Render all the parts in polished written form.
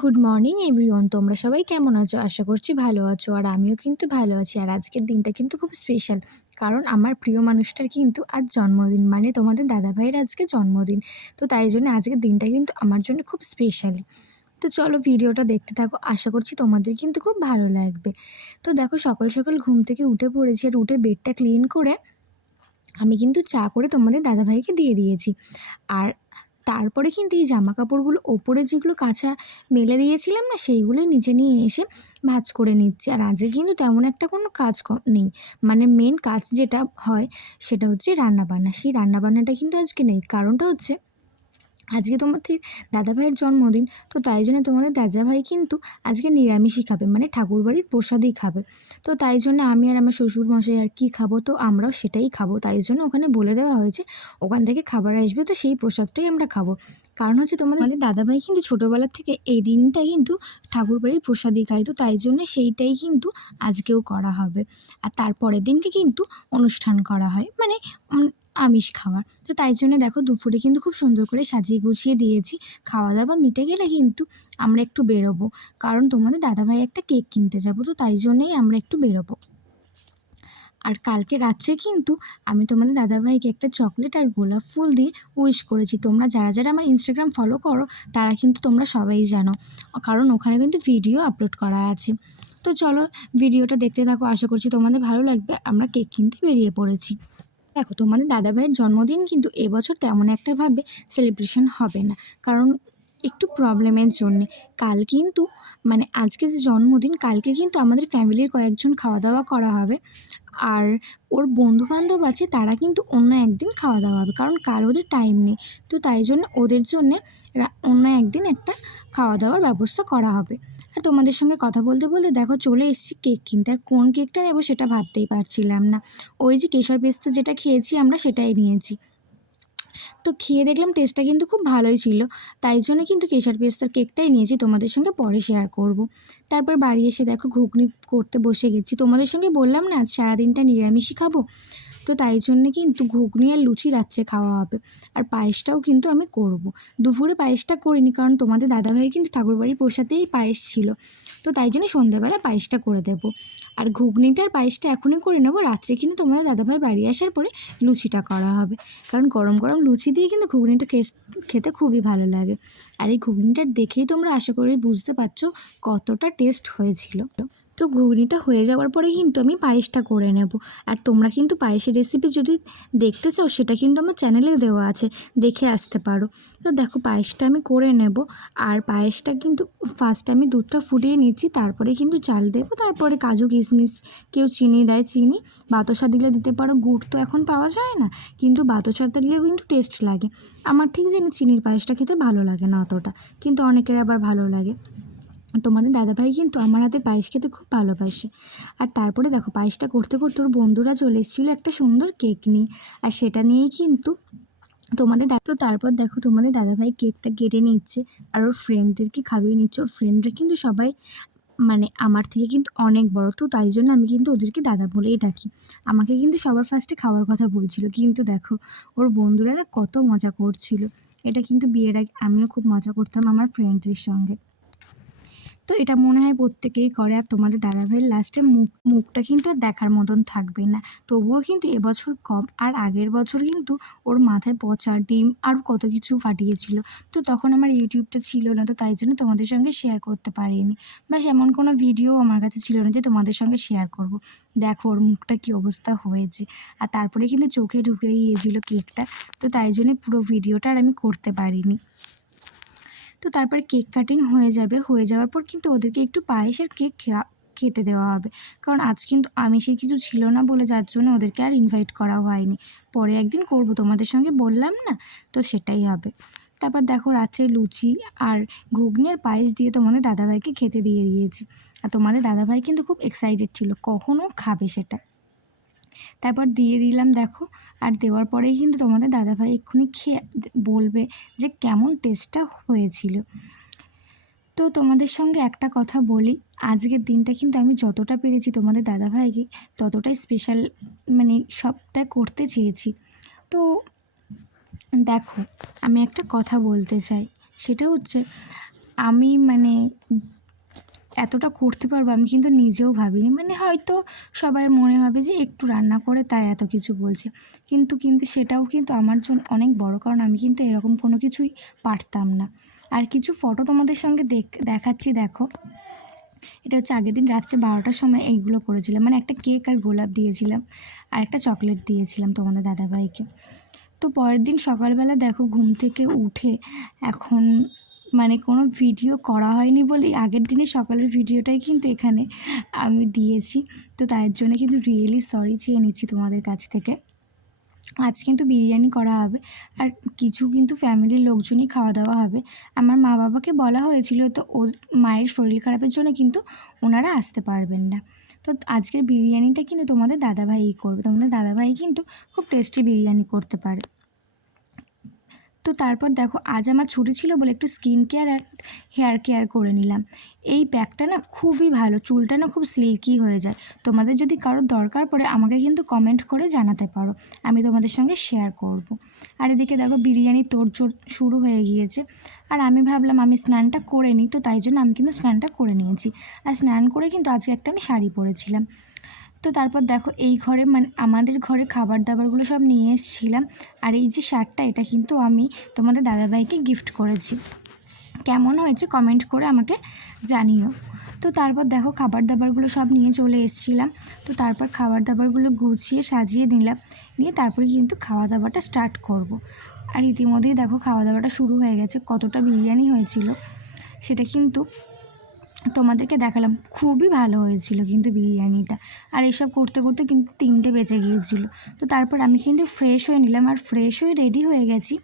Good morning everyone, তোমরা সবাই কেমন আছো? আশা করছি ভালো আছো। আর আমিও কিন্তু ভালো আছি। আর আজকের দিনটা কিন্তু খুব স্পেশাল, কারণ আমার প্রিয় মানুষটার কিন্তু আজ জন্মদিন, মানে তোমাদের দাদাভাইয়ের আজকে জন্মদিন। তো তাই জন্য আজকের দিনটা কিন্তু আমার জন্য খুব স্পেশাল। তো চলো ভিডিওটা দেখতে থাকো, আশা করছি তোমাদের কিন্তু খুব ভালো লাগবে। তো দেখো, সকাল সকাল ঘুম থেকে উঠে পড়েছি, আর উঠে বেডটা ক্লিন করে আমি কিন্তু চা করে তোমাদের দাদাভাইকে দিয়ে দিয়েছি। আর তারপরে কিন্তু এই জামা কাপড়গুলো ওপরে যেগুলো কাঁচা মেলে দিয়েছিলাম না, সেইগুলোই নিচে নিয়ে এসে ভাঁজ করে নিচ্ছি। আর আজকে কিন্তু তেমন একটা কোনো কাজ নেই, মানে মেন কাজ যেটা হয় সেটা হচ্ছে রান্নাবান্না। সেই রান্নাবান্নাটা কিন্তু আজকে নেই, কারণটা হচ্ছে আজকে তোমাদের দাদাভাইয়ের জন্মদিন। তো তাই জন্য তোমাদের দাদাভাই কিন্তু আজকে নিরামিষই খাবে, মানে ঠাকুরবাড়ির প্রসাদই খাবে। তো তাই জন্য আমি আর আমার শ্বশুরমশাই আর কি খাবো, তো আমরাও সেটাই খাবো। তাই জন্য ওখানে বলে দেওয়া হয়েছে ওখান থেকে খাবার আসবে, তো সেই প্রসাদটাই আমরা খাবো। কারণ হচ্ছে তোমাদের দাদাভাই কিন্তু ছোটোবেলার থেকে এই দিনটা কিন্তু ঠাকুরবাড়ির প্রসাদই খায়, তো তাই জন্য সেইটাই কিন্তু আজকেও করা হবে। আর তারপরের দিনকে কিন্তু অনুষ্ঠান করা হয়, মানে আমিষ খাওয়ার। তো তাই জন্য দেখো দুপুরে কিন্তু খুব সুন্দর করে সাজিয়ে গুছিয়ে দিয়েছি। খাওয়া দাওয়া মিটে গেলে কিন্তু আমরা একটু বেরোবো, কারণ তোমাদের দাদাভাই একটা কেক কিনতে যাবো, তো তাই জন্যেই আমরা একটু বেরোবো। আর কালকে রাত্রে কিন্তু আমি তোমাদের দাদাভাইকে একটা চকলেট আর গোলাপ ফুল দিয়ে উইশ করেছি। তোমরা যারা যারা আমার ইনস্টাগ্রাম ফলো করো তারা কিন্তু তোমরা সবাই জানো, কারণ ওখানে কিন্তু ভিডিও আপলোড করা আছে। তো চলো ভিডিওটা দেখতে থাকো, আশা করছি তোমাদের ভালো লাগবে। আমরা কেক কিনতে বেরিয়ে পড়েছি। দেখো, তোমাদের দাদাভাইয়ের জন্মদিন কিন্তু এবছর তেমন একটাভাবে সেলিব্রেশন হবে না, কারণ একটু প্রবলেমের জন্যে। কাল কিন্তু, মানে আজকে যে জন্মদিন, কালকে কিন্তু আমাদের ফ্যামিলির কয়েকজন খাওয়া দাওয়া করা হবে। আর ওর বন্ধুবান্ধব আছে, তারা কিন্তু অন্য একদিন খাওয়া দাওয়া হবে, কারণ কাল ওদের টাইম নেই। তো তাই জন্য ওদের জন্যে অন্য একদিন একটা খাওয়া দাওয়ার ব্যবস্থা করা হবে। আর তোমাদের সঙ্গে কথা বলতে বলতে দেখো চলে এসেছি কেক কিনতে। আর কোন কেকটা নেবো সেটা ভাবতেই পারছিলাম না। ওই যে কেশর পেস্তা যেটা খেয়েছি আমরা, সেটাই নিয়েছি। তো খেয়ে দেখলাম টেস্টটা কিন্তু খুব ভালোই ছিল, তাই জন্য কিন্তু কেশর পেস্তার কেকটাই নিয়েছি। তোমাদের সঙ্গে পরে শেয়ার করব। তারপর বাড়ি এসে দেখো ঘুগনি করতে বসে গেছি। তোমাদের সঙ্গে বললাম না আজ সারাদিনটা নিরামিষই খাবো, তো তাই জন্যে কিন্তু ঘুগনি আর লুচি রাত্রে খাওয়া হবে। আর পায়েসটাও কিন্তু আমি করব। দুপুরে পায়েসটা করিনি, কারণ তোমাদের দাদাভাই কিন্তু ঠাকুরবাড়ির প্রসাদেই পায়েস ছিল, তো তাই জন্য সন্ধ্যাবেলা পায়েসটা করে দেবো। আর ঘুগনিটার পায়েসটা এখনই করে নেবো, রাত্রে কিন্তু তোমাদের দাদাভাই বাড়ি আসার পরে লুচিটা করা হবে, কারণ গরম গরম লুচি দিয়ে কিন্তু ঘুগনিটা খেতে খুবই ভালো লাগে। আর এই ঘুগনিটা দেখেই তোমরা আশা করি বুঝতে পারছো কতটা টেস্ট হয়েছিল। তো ঘুগনিটা হয়ে যাওয়ার পরে কিন্তু আমি পায়েসটা করে নেব। আর তোমরা কিন্তু পায়েসের রেসিপি যদি দেখতে চাও সেটা কিন্তু আমার চ্যানেলে দেওয়া আছে, দেখে আসতে পারো। তো দেখো পায়েসটা আমি করে নেব। আর পায়েসটা কিন্তু ফার্স্ট আমি দুধটা ফুটিয়ে নিচ্ছি, তারপরে কিন্তু চাল দেবো, তারপরে কাজু কিশমিশ, কেউ চিনি দেয়, চিনি বাতাসা দিলে দিতে পারো। গুড় তো এখন পাওয়া যায় না, কিন্তু বাতাসা দিলেও কিন্তু টেস্ট লাগে। আমার ঠিক জানি চিনির পায়েসটা খেতে ভালো লাগে না অতটা, কিন্তু অনেকের আবার ভালো লাগে। তোমাদের দাদাভাই কিন্তু আমার হাতে পায়েস খেতে খুব ভালোবাসে। আর তারপরে দেখো পায়েসটা করতে করতে ওর বন্ধুরা চলে এসেছিলো একটা সুন্দর কেক নিয়ে, আর সেটা নিয়েই কিন্তু তো তারপর দেখো তোমাদের দাদাভাই কেকটা কেটে নিচ্ছে, আর ওর ফ্রেন্ডদেরকে খাইয়ে নিচ্ছে। ওর ফ্রেন্ডরা কিন্তু সবাই, মানে আমার থেকে কিন্তু অনেক বড়, তো তাই জন্য আমি কিন্তু ওদেরকে দাদা বলেই ডাকি। আমাকে কিন্তু সবার ফার্স্টে খাওয়ার কথা বলছিল, কিন্তু দেখো ওর বন্ধুরা না কত মজা করছিল। এটা কিন্তু বিয়ের আগে আমিও খুব মজা করতাম আমার ফ্রেন্ডদের সঙ্গে। তো এটা মনে হয় প্রত্যেকেই করে। আর তোমাদের দাদাভাইয়ের লাস্টে মুখটা কিন্তু আর দেখার মতন থাকবে না। তবুও কিন্তু এবছর কম, আর আগের বছর কিন্তু ওর মাথায় পচা ডিম আর কত কিছু ফাটিয়েছিল। তো তখন আমার ইউটিউবটা ছিল না, তো তাই জন্য তোমাদের সঙ্গে শেয়ার করতে পারিনি। বাস এমন কোনো ভিডিও আমার কাছে ছিল না যে তোমাদের সঙ্গে শেয়ার করব। দেখো ওর মুখটা কী অবস্থা হয়েছে। আর তারপরে কিন্তু চোখে ঢুকে গিয়েছিল কেকটা, তো তাই জন্য পুরো ভিডিওটা আর আমি করতে পারিনি। তো তারপরে কেক কাটিং হয়ে যাবে, হয়ে যাওয়ার পর কিন্তু ওদেরকে একটু পায়েস আর কেক খেতে দেওয়া হবে, কারণ আজ কিন্তু আমিষের কিছু ছিল না বলে, যার জন্য ওদেরকে আর ইনভাইট করা হয়নি। পরে একদিন করব, তোমাদের সঙ্গে বললাম না, তো সেটাই হবে। তারপর দেখো রাত্রে লুচি আর ঘুগনি আর পায়েস দিয়ে তোমাদের দাদাভাইকে খেতে দিয়ে দিয়েছি। আর তোমাদের দাদাভাই কিন্তু খুব এক্সাইটেড ছিল কখনও খাবে সেটা। তারপর দিয়ে দিলাম দেখো। আর দেওয়ার পরেই কিন্তু তোমাদের দাদাভাই এক্ষুনি খেয়ে বলবে যে কেমন টেস্টটা হয়েছিল। তো তোমাদের সঙ্গে একটা কথা বলি, আজকের দিনটা কিন্তু আমি যতটা পেরেছি তোমাদের দাদাভাইকে ততটাই স্পেশাল, মানে সবটা করতে চেয়েছি। তো দেখো, আমি একটা কথা বলতে চাই, সেটা হচ্ছে আমি মানে এতটা করতে পারবো আমি কিন্তু নিজেও ভাবিনি। মানে হয়তো সবার মনে হবে যে একটু রান্না করে তাই এত কিছু বলছে, কিন্তু সেটাও কিন্তু আমার জন্য অনেক বড়, কারণ আমি কিন্তু এরকম কোনো কিছুই পারতাম না। আর কিছু ফটো তোমাদের সঙ্গে দেখাচ্ছি, দেখো। এটা হচ্ছে আগের দিন রাত্রে 12টার সময় এইগুলো করেছিলাম, মানে একটা কেক আর গোলাপ দিয়েছিলাম আর একটা চকলেট দিয়েছিলাম তোমাদের দাদাভাইকে। তো পরের দিন সকালবেলা দেখো ঘুম থেকে উঠে এখন মানে কোনো ভিডিও করা হয়নি বলেই আগের দিনে সকালের ভিডিওটাই কিন্তু এখানে আমি দিয়েছি। তো তার জন্য কিন্তু রিয়েলি সরি চেয়ে নিচ্ছি তোমাদের কাছ থেকে। আজ কিন্তু বিরিয়ানি করা হবে আর কিছু কিন্তু ফ্যামিলির লোকজনই খাওয়া দাওয়া হবে। আমার মা বাবাকে বলা হয়েছিল, তো ও মায়ের শরীর খারাপের জন্য কিন্তু ওনারা আসতে পারবেন না। তো আজকের বিরিয়ানিটা কিন্তু তোমাদের দাদাভাইই করবে। তোমাদের দাদাভাই কিন্তু খুব টেস্টি বিরিয়ানি করতে পারে। তো তারপর দেখো আজ আমার ছুটি ছিল বলে একটু skin care and hair care করে নিলাম। এই প্যাকটা না খুবই ভালো, চুলটা না খুব সিল্কি হয়ে যায়। তোমাদের যদি কারোর দরকার পড়ে আমাকে কিন্তু কমেন্ট করে জানাতে পারো, আমি তোমাদের সঙ্গে শেয়ার করব। আর এদিকে দেখো বিরিয়ানি তোড়জোড় শুরু হয়ে গিয়েছে। আর আমি ভাবলাম আমি স্নানটা করে নিই, তো তাই জন্য আমি কিন্তু স্নানটা করে নিয়েছি। আর স্নান করে কিন্তু আজকে একটা আমি শাড়ি পরেছিলাম। তো তারপর দেখো এই ঘরে মানে আমাদের ঘরে খাবার দাবারগুলো সব নিয়ে এসেছিলাম। আর এই যে শার্টটা এটা কিন্তু আমি তোমাদের দাদাভাইকে গিফট করেছি। কেমন হয়েছে কমেন্ট করে আমাকে জানিও। তো তারপর দেখো খাবার দাবারগুলো সব নিয়ে চলে এসেছিলাম। তো তারপর খাবার দাবারগুলো গুছিয়ে সাজিয়ে নিলাম, নিয়ে তারপরে কিন্তু খাওয়া দাওয়াটা স্টার্ট করব। আর ইতিমধ্যেই দেখো খাওয়া দাওয়াটা শুরু হয়ে গেছে। কতটা বিরিয়ানি হয়েছিল সেটা কিন্তু তোমাদেরকে দেখালাম, খুবই ভালো হয়েছিল কিন্তু বিরিয়ানিটা। আর এইসব করতে করতে কিন্তু 3টে বেজে গিয়েছিলো। তো তারপর আমি কিন্তু ফ্রেশ হয়ে নিলাম আর ফ্রেশ হয়ে রেডি হয়ে গেছি।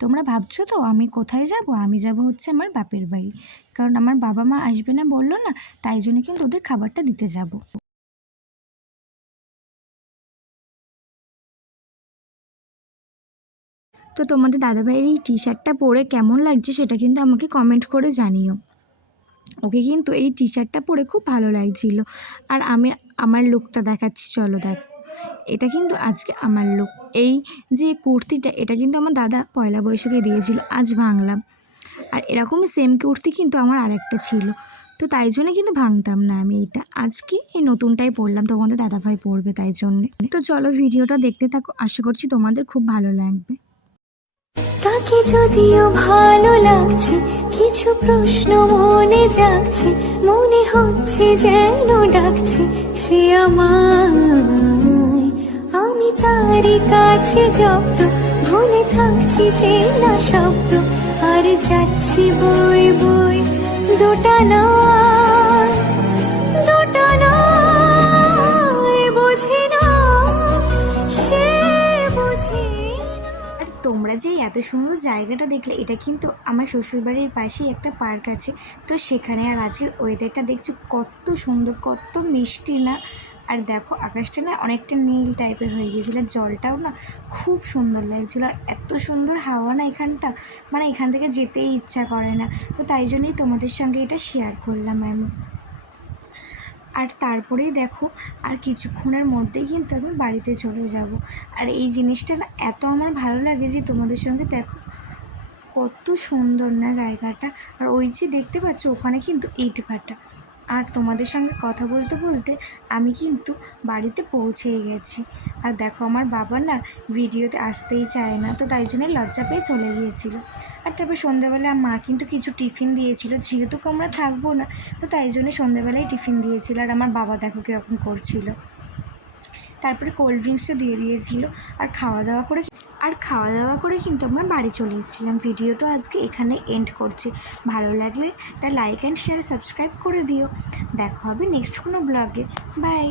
তোমরা ভাবছো তো আমি কোথায় যাব? আমি যাব হচ্ছে আমার বাপের বাড়ি, কারণ আমার বাবা মা আসবে না বললো না, তাই জন্য কিন্তু ওদের খাবারটা দিতে যাব। তো তোমাদের দাদাভাইয়ের এই টি শার্টটা পরে কেমন লাগছে সেটা কিন্তু আমাকে কমেন্ট করে জানিও। ওকে কিন্তু এই টি শার্টটা পরে খুব ভালো লাগছিল। আর আমি আমার লুকটা দেখাচ্ছি, চলো দেখ। এটা কিন্তু আজকে আমার লুক। এই যে কুর্তিটা এটা কিন্তু আমার দাদা পয়লা বৈশাখে দিয়েছিল, আজ ভাঙলাম। আর এরকমই সেম কুর্তি কিন্তু আমার আরেকটা ছিল, তো তাই জন্য কিন্তু ভাঙতাম না আমি। এটা আজকে এই নতুনটাই পরলাম, তোমাদের দাদাভাই পরবে তাই জন্যে। তো চলো ভিডিওটা দেখতে থাকো, আশা করছি তোমাদের খুব ভালো লাগবে। তাকে যদিও ভালো লাগছে, কিছু প্রশ্ন মনে জাগছে, মনে হচ্ছে যেন ডাকছে সে আমায়। আমি তারই কাছে জব্দ, ভুলে থাকছি চেনা শব্দ, আর যাচ্ছি বই বই দোটানা দোটানা। বোঝে না সে, বোঝে না। আর তোমরা যে এত সুন্দর জায়গাটা দেখলে, এটা কিন্তু আমার শ্বশুরবাড়ির পাশেই একটা পার্ক আছে, তো সেখানে। আর আজকের ওয়েদারটা দেখছো কত সুন্দর, কত মিষ্টি না? আর দেখো আকাশটা না অনেকটা নীল টাইপের হয়ে গিয়েছিলো, জলটাও না খুব সুন্দর লাগছিলো। আর এত সুন্দর হাওয়া না এখানটা, মানে এখান থেকে যেতেই ইচ্ছা করে না। তো তাই জন্যই তোমাদের সঙ্গে এটা শেয়ার করলাম আমি। আর তারপরেই দেখো আর কিছুক্ষণের মধ্যেই কিন্তু আমি বাড়িতে চলে যাব। আর এই জিনিসটা না এত আমার ভালো লাগে যে তোমাদের সঙ্গে দেখো কত সুন্দর না জায়গাটা। আর ওই যে দেখতে পাচ্ছ ওখানে কিন্তু ইটভাটা। আর তোমাদের সঙ্গে কথা বলতে বলতে আমি কিন্তু বাড়িতে পৌঁছেই গেছি। আর দেখো আমার বাবা না ভিডিওতে আসতেই চায় না, তো তাই জন্য লজ্জা পেয়ে চলে গিয়েছিল। আর তারপর সন্ধ্যাবেলা মা কিন্তু কিছু টিফিন দিয়েছিল, যেহেতু আমরা থাকবো না, তো তাই জন্য সন্ধ্যাবেলায় টিফিন দিয়েছিল। আর আমার বাবা দেখো কীরকম করছিল। তারপরে কোল্ড ড্রিঙ্কসও দিয়ে দিয়েছিল। আর খাওয়া দাওয়া করে কিন্তু আমরা বাড়ি চলে এসেছিলাম। ভিডিওটা আজকে এখানে এন্ড করছি। ভালো লাগলে একটা লাইক অ্যান্ড শেয়ার সাবস্ক্রাইব করে দিও। দেখা হবে নেক্সট কোনো ব্লগে। বাই।